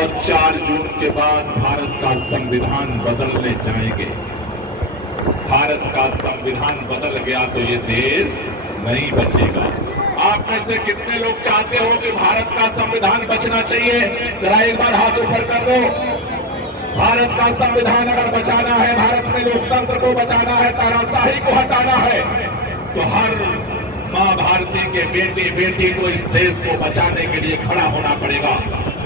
और 4 जून के बाद भारत का संविधान बदलने जाएंगे। भारत का संविधान बदल गया तो ये देश नहीं बचेगा। आप में से कितने लोग चाहते हो कि भारत का संविधान बचना चाहिए? जरा एक बार हाथ ऊपर कर दो। भारत का संविधान अगर बचाना है, भारत में लोकतंत्र को बचाना है, तानाशाही को हटाना है, तो हर मां भारती के बेटी बेटी को इस देश को बचाने के लिए खड़ा होना पड़ेगा।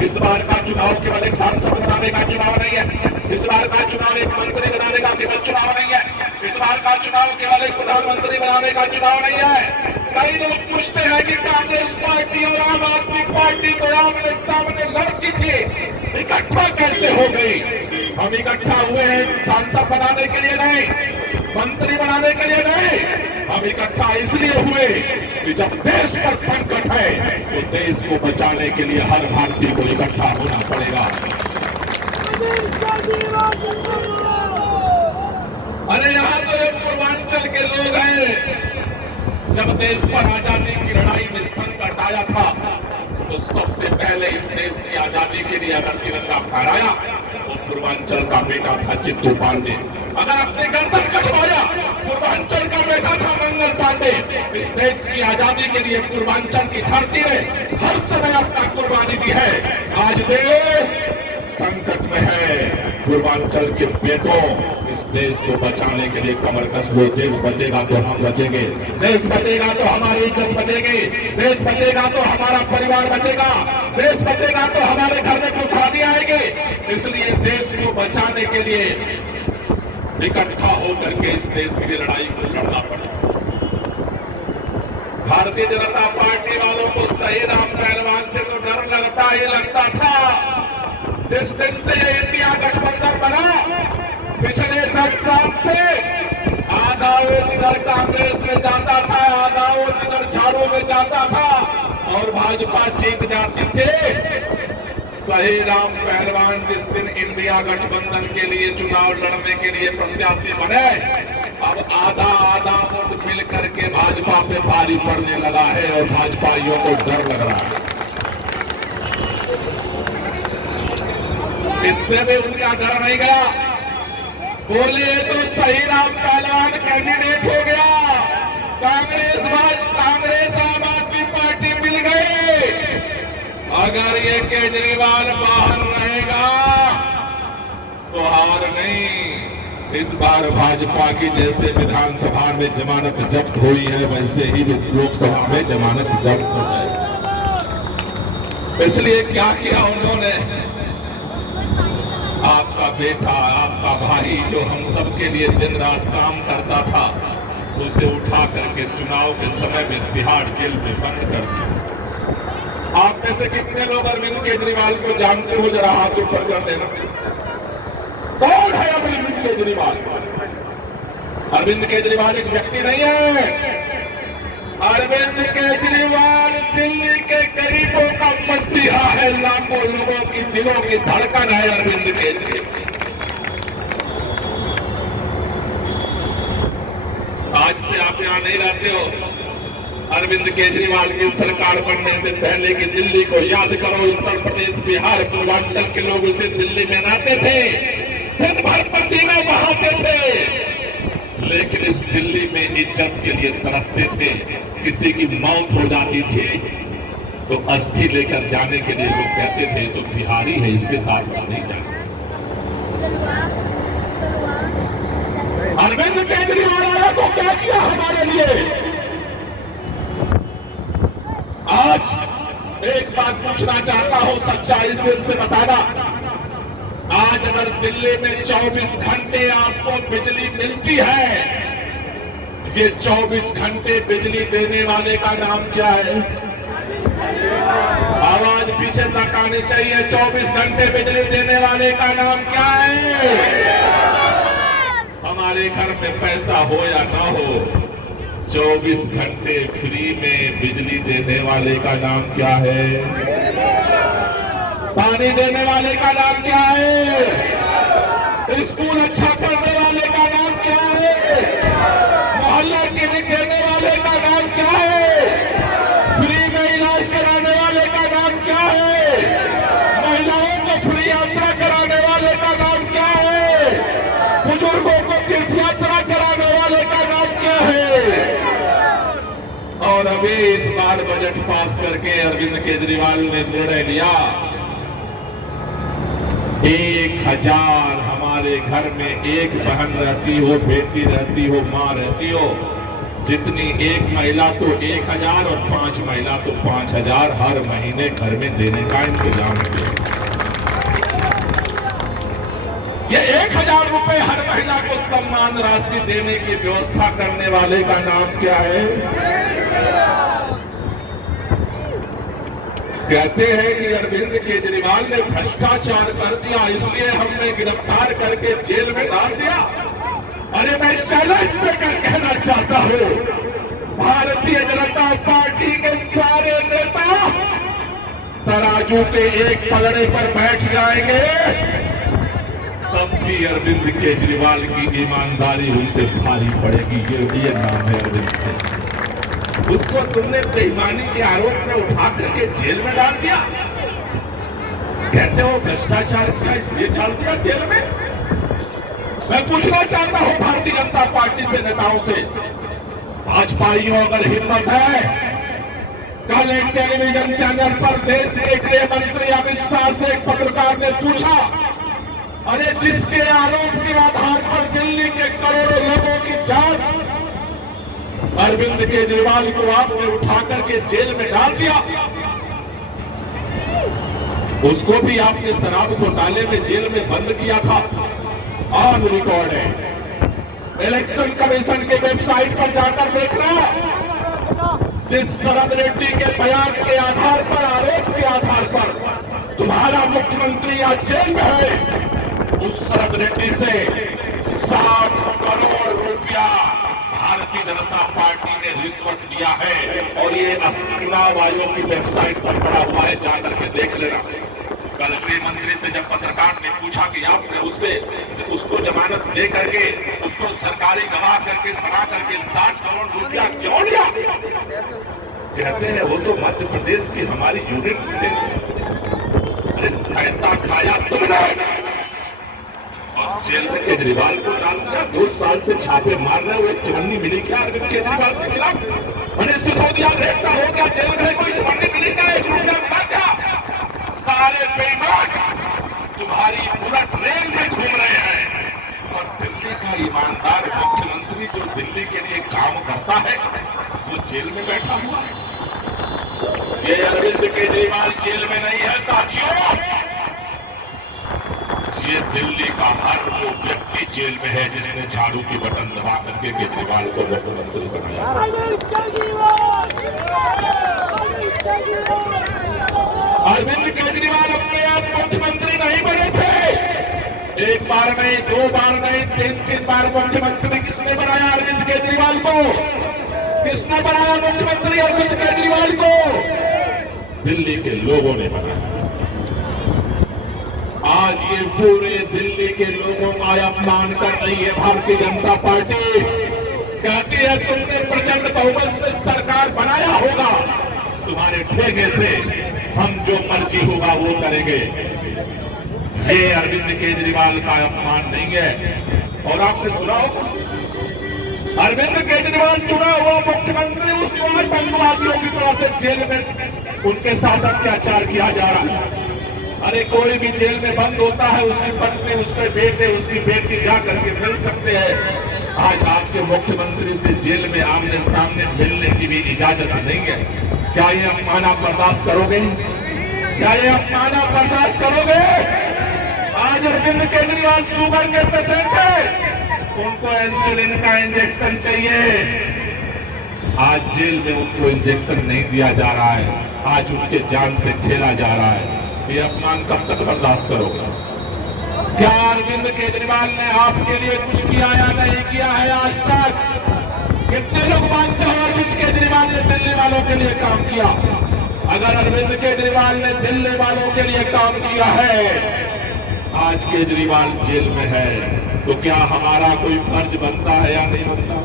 इस बार का चुनाव केवल एक सांसद बनाने का चुनाव नहीं है। इस बार का चुनाव एक मंत्री बनाने का केवल चुनाव नहीं है। इस बार का चुनाव केवल एक प्रधानमंत्री बनाने का चुनाव नहीं है। कई लोग पूछते हैं कि कांग्रेस पार्टी और आम आदमी पार्टी को आमने सामने लड़ती थी, इकट्ठा कैसे हो गई? हम इकट्ठा हुए हैं सांसद बनाने के लिए नहीं, मंत्री बनाने के लिए नहीं। हम इकट्ठा इसलिए हुए कि जब देश पर संकट है तो देश को बचाने के लिए हर भारतीय को इकट्ठा होना पड़ेगा। अरे यहाँ तो एक पूर्वांचल के लोग हैं, जब देश पर आजादी की लड़ाई में संकट आया था तो सबसे पहले इस देश की आजादी के लिए अगर तिरंगा फहराया वो पूर्वांचल का बेटा था चित्तू पांडे। अगर अपने गर्दन कटवाया पूर्वांचल का बेटा था मंगल पांडे। इस देश की आजादी के लिए पूर्वांचल की धरती ने हर समय अपना कुर्बानी दी है। आज देश संकट में है, पूर्वांचल के बेटों इस देश को बचाने के लिए कमर कस लो। देश बचेगा तो हम बचेंगे, देश बचेगा तो हमारी इज्जत बचेगी, देश बचेगा तो हमारा परिवार बचेगा, देश बचेगा तो हमारे घर में खुशहाली आएगी। इसलिए देश को बचाने के लिए इकट्ठा होकर के इस देश की लड़ाई को लड़ना पड़ेगा। भारतीय जनता पार्टी वालों को सही राम पहलवान से तो डर लगता ही लगता था। जिस दिन से ये इंडिया गठबंधन बना, पिछले 10 साल से आधा वोट इधर कांग्रेस में जाता था, आधा वोट इधर झाड़ू में जाता था और भाजपा जीत जाती थी। सही राम पहलवान जिस दिन इंडिया गठबंधन के लिए चुनाव लड़ने के लिए प्रत्याशी बने, अब आधा आधा वोट मिल करके भाजपा पे भारी पड़ने लगा है और भाजपाइयों को डर लग रहा है। इससे भी उनका डर नहीं गया। बोले तो सही राम पहलवान कैंडिडेट हो गया, कांग्रेस आम आदमी पार्टी मिल गई। अगर ये केजरीवाल बाहर रहेगा तो हार नहीं। इस बार भाजपा की जैसे विधानसभा में जमानत जब्त हुई है वैसे ही लोकसभा में जमानत जब्त हो जाएगी। इसलिए क्या किया उन्होंने? आपका बेटा, आपका भाई जो हम सब के लिए दिन रात काम करता था, उसे उठा करके चुनाव के समय में तिहाड़ जेल में बंद कर दिया। आप में से कितने लोग अरविंद केजरीवाल को जानते हो? जरा हाथ ऊपर कर देना। कौन है अरविंद केजरीवाल? अरविंद केजरीवाल एक व्यक्ति नहीं है। अरविंद केजरीवाल दिल्ली के गरीबों का मसीहा है, लाखों लोगों की दिलों की धड़कन है अरविंद केजरीवाल। आज से आप यहां नहीं रहते हो। अरविंद केजरीवाल की सरकार बनने से पहले की दिल्ली को याद करो। उत्तर प्रदेश, बिहार, पूर्वांचल के लोग उसे दिल्ली में रहते थे, दिन भर पसीना बहाते थे, लेकिन इस दिल्ली में इज्जत के लिए तरसते थे। किसी की मौत हो जाती थी तो अस्थि लेकर जाने के लिए लोग कहते थे तो बिहारी है, इसके साथ नहीं जाना। अरविंद केजरीवाल आया तो क्या किया हमारे लिए? आज एक बात पूछना चाहता हूं, सच्चा इस दिल से बताना। आज अगर दिल्ली में 24 घंटे आपको बिजली मिलती है, ये 24 घंटे बिजली देने वाले का नाम क्या है? आवाज पीछे तक आनी चाहिए। 24 घंटे बिजली देने वाले का नाम क्या है? हमारे घर में पैसा हो या ना हो, 24 घंटे फ्री में बिजली देने वाले का नाम क्या है? पानी देने वाले का नाम क्या है? स्कूल अच्छा करने वाले का नाम क्या है? मोहल्ला क्लिनिक देने वाले का नाम क्या है? फ्री में इलाज कराने वाले का नाम क्या है? महिलाओं को बजट पास करके अरविंद केजरीवाल ने निर्णय लिया 1000 हमारे घर में एक बहन रहती हो, बेटी रहती हो, मां रहती हो, जितनी एक महिला तो 1000 और 5 महिला तो 5000 हर महीने घर में देने का इंतजाम किया। ये 1000 रुपए हर महिला को सम्मान राशि देने की व्यवस्था करने वाले का नाम क्या है? कहते हैं कि अरविंद केजरीवाल ने भ्रष्टाचार कर दिया, इसलिए हमने गिरफ्तार करके जेल में डाल दिया। अरे मैं चैलेंज देकर कहना चाहता हूं, भारतीय जनता पार्टी के सारे नेता तराजू के एक पलड़े पर बैठ जाएंगे, तब भी अरविंद केजरीवाल की ईमानदारी उनसे भारी पड़ेगी। ये नाम है अरविंद केजरीवाल। उसको तुमने बेईमानी के आरोप में उठा करके जेल में डाल दिया, कहते हो भ्रष्टाचार किया इसलिए डाल दिया जेल में। मैं पूछना चाहता हूं भारतीय जनता पार्टी से, नेताओं से, भाजपाइयों अगर हिम्मत है, कल एक टेलीविजन चैनल पर देश के गृह मंत्री अमित शाह से एक पत्रकार ने पूछा, अरे जिसके आरोप के आधार पर दिल्ली के करोड़ों लोगों की जान अरविंद केजरीवाल को आपने उठा करके जेल में डाल दिया, उसको भी आपने शराब घोटाले में जेल में बंद किया था, ऑन रिकॉर्ड है। इलेक्शन कमीशन के वेबसाइट पर जाकर देखना, जिस शरद रेड्डी के बयान के आधार पर, आरोप के आधार पर तुम्हारा मुख्यमंत्री आज जेल में है, उस शरद रेड्डी से 60 करोड़ रुपया भारतीय जनता पार्टी ने रिश्वत लिया है, और ये चुनाव आयोग की वेबसाइट पर पड़ा हुआ है, जाकर के देख लेना। कल गृह मंत्री से जब पत्रकार ने पूछा कि आपने उसको जमानत दे करके, उसको सरकारी गवाह करके बना करके 60 करोड़ रुपया क्यों लिया, कहते हैं वो तो मध्य प्रदेश की हमारी यूनिट थी। अरे पैसा खाया तुमने और जेल में केजरीवाल को डाल दिया। 2 साल से छापे मारने हुए चिमनी मिली क्या अरविंद केजरीवाल के खिलाफ? मनीष सिसोदिया 1.5 साल हो गया जेल में, कोई चिमनी मिली क्या? 1 रुपया मिला क्या? सारे बेईमान तुम्हारी पूरा ट्रेन में घूम रहे हैं, और दिल्ली का ईमानदार मुख्यमंत्री जो दिल्ली के लिए काम करता है वो जेल में बैठा हुआ है। ये अरविंद केजरीवाल जेल में नहीं है साथियों, ये दिल्ली का हर वो व्यक्ति जेल में है जिसने झाड़ू की बटन दबा करके केजरीवाल को मुख्यमंत्री बनाया। अरविंद केजरीवाल अपने आप मुख्यमंत्री नहीं बने थे, 1 बार नहीं, 2 बार नहीं, 3 बार मुख्यमंत्री किसने बनाया अरविंद केजरीवाल को? किसने बनाया मुख्यमंत्री अरविंद केजरीवाल को? दिल्ली के लोगों ने बनाया। आज ये पूरे दिल्ली के लोगों का अपमान कर रही है भारतीय जनता पार्टी। कहती है तुमने प्रचंड बहुमत से सरकार बनाया होगा, तुम्हारे ठेके से हम जो मर्जी होगा वो करेंगे। ये अरविंद केजरीवाल का अपमान नहीं है। और आपने सुना होगा, अरविंद केजरीवाल चुना हुआ मुख्यमंत्री, उसको आतंकवादियों की तरह से जेल में उनके साथ अत्याचार किया जा रहा है। अरे कोई भी जेल में बंद होता है, उसकी पत्नी, उसके बेटे, उसकी बेटी जाकर के मिल सकते हैं। आज आपके मुख्यमंत्री से जेल में आमने सामने मिलने की भी इजाजत नहीं है। क्या ये अपमान आप बर्दाश्त करोगे? क्या ये अपमान आप बर्दाश्त करोगे? आज अरविंद केजरीवाल शुगर के पेशेंट है, उनको इंसुलिन का इंजेक्शन चाहिए। आज जेल में उनको इंजेक्शन नहीं दिया जा रहा है, आज उनके जान से खेला जा रहा है। ये अपमान कब तक बर्दाश्त करोगे? क्या अरविंद केजरीवाल ने आपके लिए कुछ किया या नहीं किया है आज तक? कितने लोग मानते हो अरविंद केजरीवाल ने दिल्ली वालों के लिए काम किया? अगर अरविंद केजरीवाल ने दिल्ली वालों के लिए काम किया है, आज केजरीवाल जेल में है, तो क्या हमारा कोई फर्ज बनता है या नहीं बनता?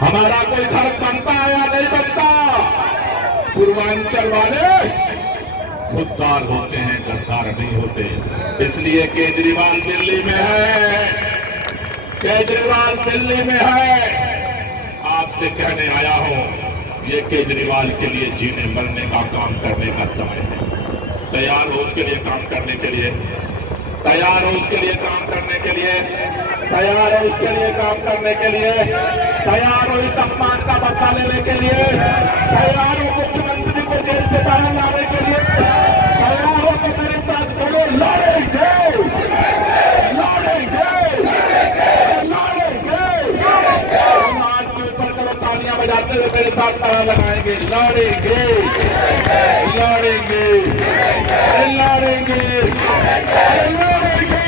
हमारा कोई धर्म बनता है या नहीं बनता? पूर्वांचल वाले खुददार होते हैं, गद्दार नहीं होते। इसलिए केजरीवाल दिल्ली में है, केजरीवाल दिल्ली में है। आपसे कहने आया हूं ये केजरीवाल के लिए जीने मरने का काम करने का समय है। तैयार हो उसके लिए काम करने के लिए, तैयार हो उसके लिए काम करने के लिए, तैयार हो उसके लिए काम करने के लिए, तैयार हो इस अपमान का बदला लेने के लिए, तैयार हो मुख्यमंत्री को जेल से बाहर लाने के लिए, तैयार हो तो मेरे साथ बोलो लड़ेंगे, लड़ेंगे, लड़ेंगे। आज के ऊपर चलो तालियां बजाते हुए मेरे साथ नारा लगाएंगे, लड़ेंगे, लड़ेंगे, लड़ेंगे, लड़ेंगे, लड़ेंगे।